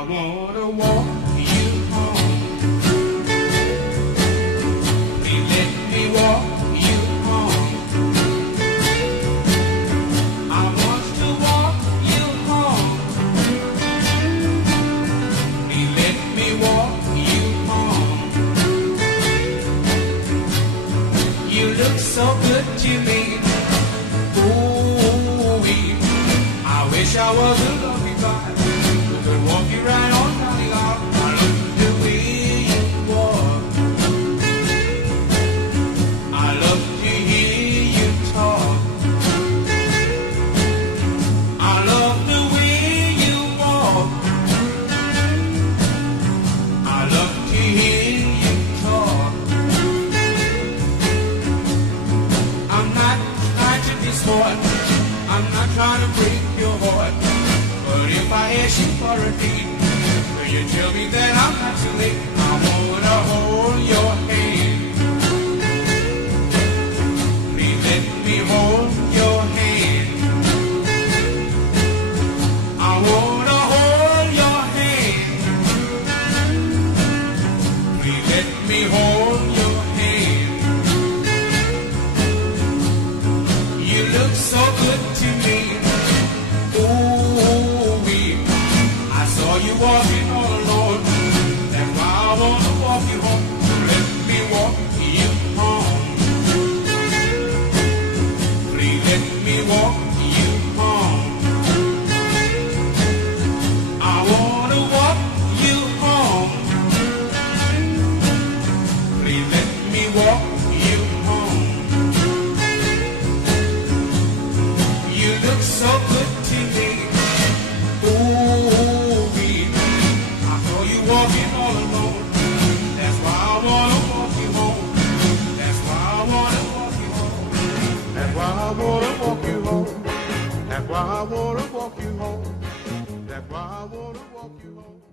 I wanna walk you home. Please let me walk you home. I want to walk you home. Please let me walk you home. You look so good to me. Ooh-wee. I wish I was a lucky guy who could walk you right on down the aisle. I love the way you walk. I love to hear you talk. I love the way you walk. I love to hear you talk. I'm not trying to be smart. I'm not trying to break your heart. But if I ask you for a date, will you tell me that I'm not too late? I wanna hold your hand. Please let me hold your hand. I wanna hold your hand. Please let me hold your hand. You look so good to me. Ooh-wee. I saw you walking all alone. That's why I wanna walk you home. So let me walk you home. Please let me walk you home. I wanna walk you home. Please let me walk you home. You look so good to me. Ooh-wee. I saw you walking all alone. That's why I wanna walk you home. That's why I wanna walk you home. That's why I wanna walk you home. That's why I wanna walk you home. That's why I wanna walk you home.